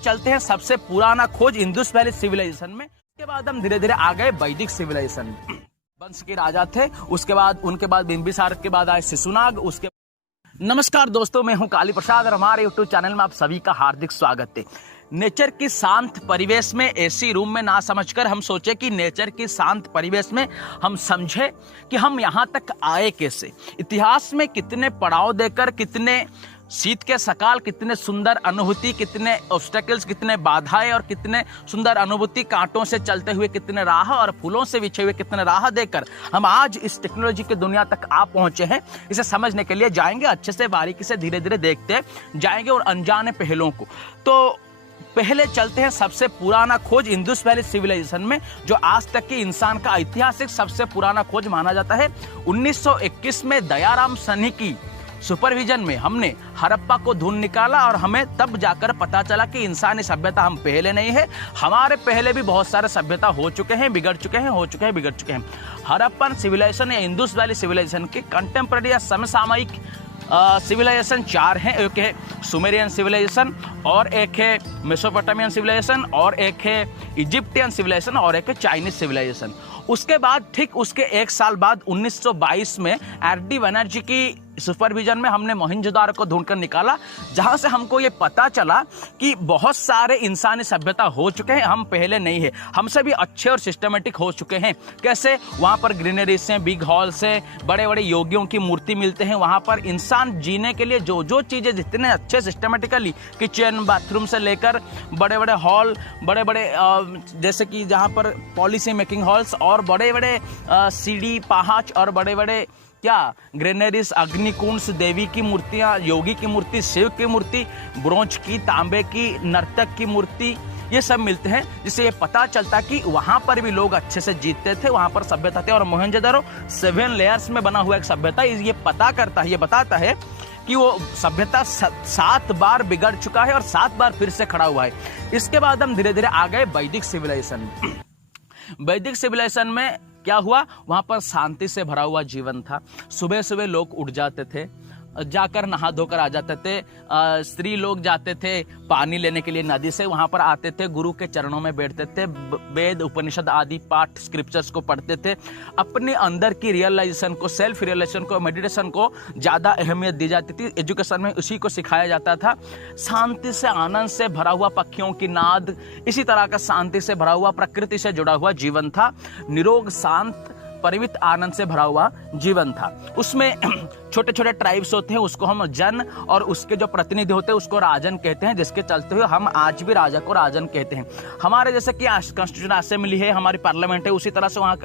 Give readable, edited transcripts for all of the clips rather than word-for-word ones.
चलते हैं सबसे पुराना खोज इंडस वैली सिविलाइजेशन में। उसके बाद हम धीरे धीरे आ गए वैदिक सिविलाइजेशन। वंश के राजा थे, उसके बाद उनके बाद बिंबिसार के बाद आए शिशुनाग। उसके नमस्कार दोस्तों, मैं हूं काली प्रसाद और हमारे यूट्यूब चैनल में आप सभी का हार्दिक स्वागत है। नेचर की शांत परिवेश में, एसी रूम में ना समझकर हम सोचे कि नेचर की शांत परिवेश में हम समझे कि हम यहाँ तक आए कैसे। इतिहास में कितने पड़ाव देकर, कितने शीत के सकाल, कितने सुंदर अनुभूति, कितने ऑब्स्टेकल्स, कितने बाधाएं और कितने सुंदर अनुभूति, कांटों से चलते हुए कितने राह और फूलों से बिछे हुए कितने राह देकर हम आज इस टेक्नोलॉजी की दुनिया तक आ पहुंचे हैं। इसे समझने के लिए जाएंगे, अच्छे से बारीकी से धीरे धीरे देखते जाएंगे और अनजाने पहलुओं को। तो पहले चलते हैं सबसे पुराना खोज इंडस वैली सिविलाइजेशन में, जो आज तक के इंसान का ऐतिहासिक सबसे पुराना खोज माना जाता है। 1921 में दयाराम सन्नी की सुपरविजन में हमने हड़प्पा को ढूंढ निकाला और हमें तब जाकर पता चला कि इंसानी सभ्यता हम पहले नहीं है, हमारे पहले भी बहुत सारे सभ्यता हो चुके हैं, बिगड़ चुके हैं, हो चुके हैं, बिगड़ चुके हैं। हड़प्पन सिविलाइजेशन या इंडस वैली सिविलाइजेशन के कंटेम्प्रेरी या समसामयिक सिविलाइजेशन 4 हैं। एक है सुमेरियन सिविलाइजेशन, और एक है मेसोपोटामियन सिविलाइजेशन, और एक है इजिप्टियन सिविलाइजेशन, और एक है चाइनीज सिविलाइजेशन। उसके बाद ठीक उसके एक साल बाद 1922 में आर.डी. बनर्जी की सुपरविजन में हमने मोहनजोदारो को ढूंढकर निकाला, जहां से हमको ये पता चला कि बहुत सारे इंसानी सभ्यता हो चुके हैं, हम पहले नहीं है, हमसे भी अच्छे और सिस्टमेटिक हो चुके हैं। कैसे? वहां पर ग्रीनरीज से, बिग हॉल से, बड़े बड़े योगियों की मूर्ति मिलते हैं। वहां पर इंसान जीने के लिए जो जो चीजें जितने अच्छे सिस्टमेटिकली, किचन, बाथरूम से लेकर बड़े बड़े हॉल, बड़े बड़े जैसे कि जहां पर पॉलिसी मेकिंग हॉल्स और बड़े बड़े सीढ़ी, पहाड़ और बड़े बड़े ग्रेनरीज, अग्निकुंड, देवी की मूर्तियां, योगी की मूर्ति, शिव की मूर्ति, ब्रोंज की, तांबे की, नर्तक की मूर्ति, ये सब मिलते हैं, जिससे ये पता चलता कि वहां पर भी लोग अच्छे से जीते थे, वहां पर सभ्यता थे। और मोहनजोदारो 7 लेयर्स में बना हुआ एक सभ्यता, ये पता करता है, ये बताता है कि वो सभ्यता 7 बार बिगड़ चुका है और 7 बार फिर से खड़ा हुआ है। इसके बाद हम धीरे धीरे आ गए वैदिक सिविलाइजेशन। वैदिक सिविलाइजेशन में क्या हुआ? वहां पर शांति से भरा हुआ जीवन था। सुबह सुबह लोग उठ जाते थे, जाकर नहा धोकर आ जाते थे। स्त्री लोग जाते थे पानी लेने के लिए नदी से, वहां पर आते थे, गुरु के चरणों में बैठते थे, वेद, उपनिषद आदि पाठ, स्क्रिप्चर्स को पढ़ते थे। अपने अंदर की रियलाइजेशन को, सेल्फ रियलाइजेशन को, मेडिटेशन को ज्यादा अहमियत दी जाती थी। एजुकेशन में उसी को सिखाया जाता था। शांति से, आनंद से भरा हुआ, पक्षियों की नाद, इसी तरह का शांति से भरा हुआ, प्रकृति से जुड़ा हुआ जीवन था। निरोग, शांत, परिमित आनंद से भरा हुआ जीवन था। उसमें छोटे छोटे ट्राइब्स होते हैं, उसको हम जन, और उसके जो प्रतिनिधि होते हैं उसको राजन कहते हैं, जिसके चलते हुए हम आज भी राजा को राजन कहते हैं। हमारे जैसे कि कॉन्स्टिट्यूशन असेंबली है, हमारी पार्लियामेंट है, उसी तरह से वहाँ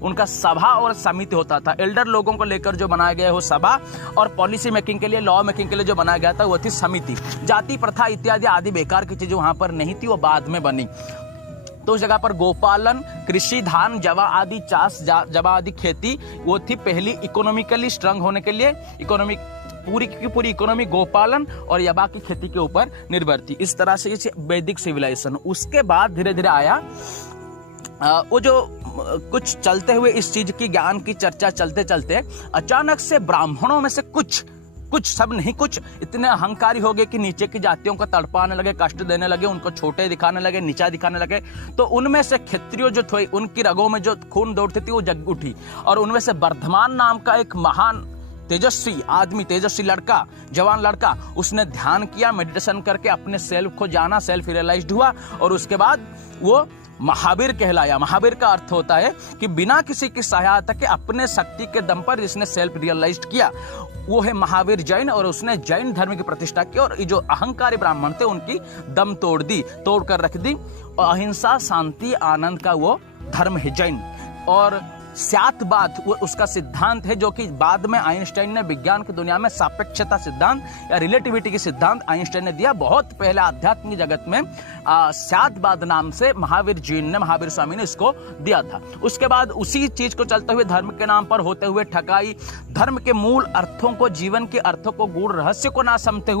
उनका सभा और समिति होता था। एल्डर लोगों को लेकर जो बनाया गया हो सभा, और पॉलिसी मेकिंग के लिए, लॉ मेकिंग के लिए जो बनाया गया था वो थी समिति। जाति प्रथा इत्यादि आदि बेकार की चीजें वहां पर नहीं थी, वो बाद में बनी। तो उस जगह पर गोपालन, कृषि, धान, जवा आदि चाष, जवा आदि खेती, वो थी पहली इकोनॉमिकली स्ट्रांग होने के लिए। इकोनॉमिक पूरी की पूरी इकोनॉमी गोपालन और यवा की खेती के ऊपर निर्भर थी। इस तरह से ये वैदिक सिविलाइजेशन। उसके बाद धीरे धीरे आया वो जो कुछ चलते हुए इस चीज की ज्ञान की चर्चा चलते चलते अचानक से ब्राह्मणों में से कुछ, सब नहीं, कुछ इतने अहंकारी हो गए कि नीचे की जातियों को तड़पाने लगे, कष्ट देने लगे, उनको छोटे दिखाने लगे, नीचा दिखाने लगे। तो उनमें से क्षत्रियो जो थे, उनकी रगों में जो खून दौड़ती थी वो जग उठी, और उनमें से वर्धमान नाम का एक महान तेजस्वी आदमी, तेजस्वी लड़का, जवान लड़का, उसने ध्यान किया, मेडिटेशन करके अपने सेल्फ को जाना, सेल्फ रियलाइज्ड हुआ, और उसके बाद वो महावीर कहलाया। महावीर का अर्थ होता है कि बिना किसी की सहायता के अपने शक्ति के दम पर जिसने सेल्फ रियलाइज्ड किया, वो है महावीर जैन। और उसने जैन धर्म की प्रतिष्ठा की, और जो अहंकारी ब्राह्मण थे उनकी दम तोड़ कर रख दी। और अहिंसा, शांति, आनंद का वो धर्म है जैन। और सात्यवाद वो उसका सिद्धांत है, जो कि बाद में आइंस्टाइन ने विज्ञान की दुनिया में सापेक्षता सिद्धांत या रिलेटिविटी की सिद्धांत आइंस्टाइन ने दिया। बहुत पहले आध्यात्मिक जगत में सात्यवाद नाम से महावीर स्वामी ने इसको दिया था। उसके बाद उसी चीज को चलते हुए धर्म के नाम पर होते हुए ठगाई, धर्म के मूल अर्थों को, जीवन के अर्थों को, गूढ़ रहस्य को ना समझते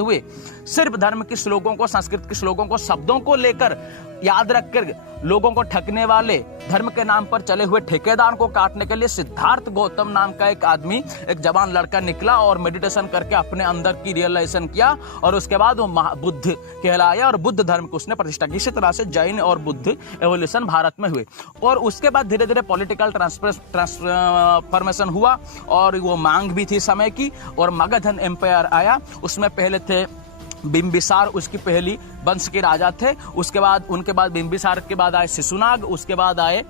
हुए सिर्फ धर्म के श्लोकों को, संस्कृत के श्लोकों को, शब्दों को लेकर याद रखकर लोगों को ठगने वाले, धर्म के नाम पर चले हुए ठेकेदार मैदान को काटने के लिए सिद्धार्थ गौतम नाम का एक आदमी, एक जवान लड़का निकला और मेडिटेशन करके अपने अंदर की रियलाइजेशन किया और उसके बाद वो बुद्ध कहलाया और बुद्ध धर्म को उसने प्रतिष्ठा की। इसी तरह से जैन और बुद्ध एवोल्यूशन भारत में हुए और उसके बाद धीरे धीरे पॉलिटिकल ट्रांसफॉर्मेशन हुआ और वो मांग भी थी समय की और मगध एम्पायर आया। उसमें पहले थे बिंबिसार, उसकी पहली वंश के राजा थे। उसके बाद उनके बाद बिंबिसार के बाद आए शिशुनाग, उसके बाद आए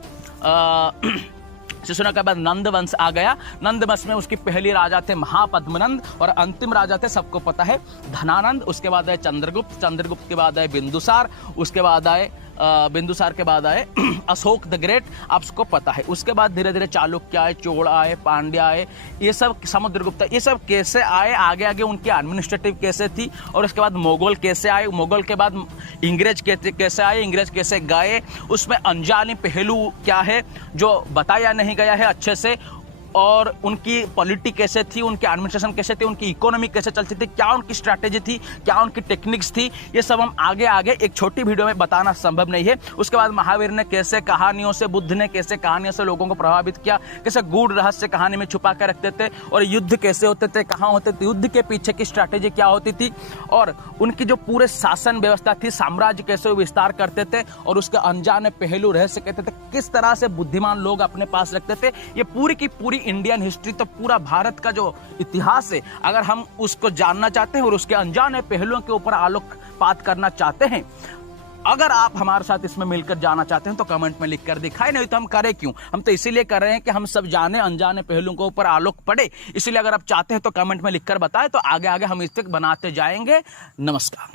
शिशुनाग के बाद नंद वंश आ गया। नंद वंश में उसकी पहली राजा थे महापद्मनंद और अंतिम राजा थे, सबको पता है, धनानंद। उसके बाद आए चंद्रगुप्त, चंद्रगुप्त के बाद आए बिंदुसार, उसके बाद आए बिंदुसार के बाद आए अशोक द ग्रेट, आपको पता है। उसके बाद धीरे धीरे चालुक्य आए, चोल आए, पांड्या आए, ये सब समुद्रगुप्त, ये सब कैसे आए, आगे आगे उनकी एडमिनिस्ट्रेटिव कैसे थी। और उसके बाद मोगल कैसे आए, मोगल के बाद इंग्रेज कैसे आए, इंग्रेज कैसे गए, उसमें अनजाने पहलू क्या है जो बताया नहीं गया है अच्छे से। और उनकी पॉलिटी कैसे थी, उनकी एडमिनिस्ट्रेशन कैसे थी, उनकी इकोनॉमी कैसे चलती थी, क्या उनकी स्ट्रैटेजी थी, क्या उनकी टेक्निक्स थी, ये सब हम आगे आगे एक छोटी वीडियो में बताना संभव नहीं है। उसके बाद महावीर ने कैसे कहानियों से, बुद्ध ने कैसे कहानियों से लोगों को प्रभावित किया, कैसे गूढ़ रहस्य कहानी में छुपा कर रखते थे और युद्ध कैसे होते थे, कहाँ होते थे, युद्ध के पीछे की स्ट्रैटेजी क्या होती थी और उनकी जो पूरे शासन व्यवस्था थी, साम्राज्य कैसे विस्तार करते थे और उसके अनजाने पहलू रहस्य कहते थे, किस तरह से बुद्धिमान लोग अपने पास रखते थे। ये पूरी की पूरी इंडियन हिस्ट्री, तो पूरा भारत का जो इतिहास है, अगर हम उसको जानना चाहते हैं और उसके अनजाने पहलुओं के ऊपर आलोकपात करना चाहते हैं, अगर आप हमारे साथ इसमें मिलकर जाना चाहते हैं तो कमेंट में लिखकर दिखाएं। नहीं तो हम करें क्यों, हम तो इसीलिए कर रहे हैं कि हम सब जाने, अनजाने पहलुओं के ऊपर आलोक पड़े। इसलिए अगर आप चाहते हैं तो कमेंट में लिखकर बताएं, तो आगे आगे हम इस तक बनाते जाएंगे। नमस्कार।